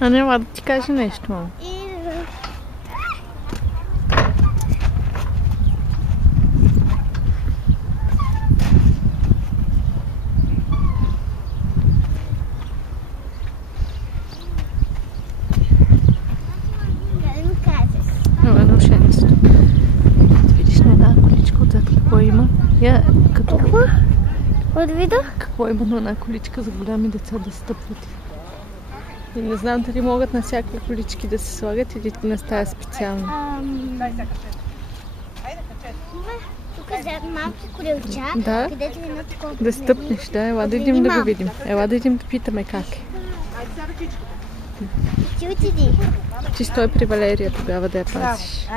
А няма да ти каже нещо, мамо. Видиш на една количка отзад какво има? Като... Какво има на една количка за голями деца да стъпват? И не знам дали могат на всякакви колички да се слагат или не става специално. Тук за малки колелча, да? Където едно такова. Да стъпнеш, да. Ела да идем да го видим. Ела да идем да питаме как е. Ти отиди. Ти стой при Валерия тогава да я пазиш.